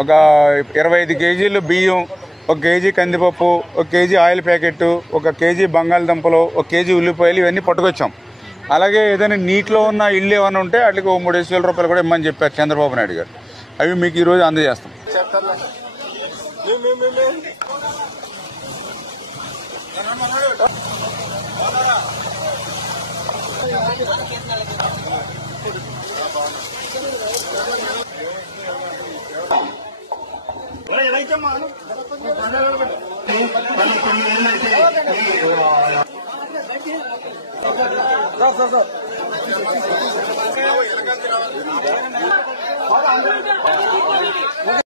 ఒక 25 కేజీలు బియ్యం, 1 కేజీ కందిపప్పు, 1 కేజీ ఆయిల్ ప్యాకెట్, 1 కేజీ బంగాళదుంపలు, 1 కేజీ ఉల్లిపాయలు ఇవన్నీ పట్టుకొచ్చాం. అలాగే ఏదైనా నీటిలో ఉన్న ఇళ్ళు ఏమైనా ఉంటే వాటికి 3,000 రూపాయలు కూడా ఇమ్మని చెప్పారు చంద్రబాబు నాయుడు గారు. అవి మీకు ఈరోజు అందజేస్తాం. సార్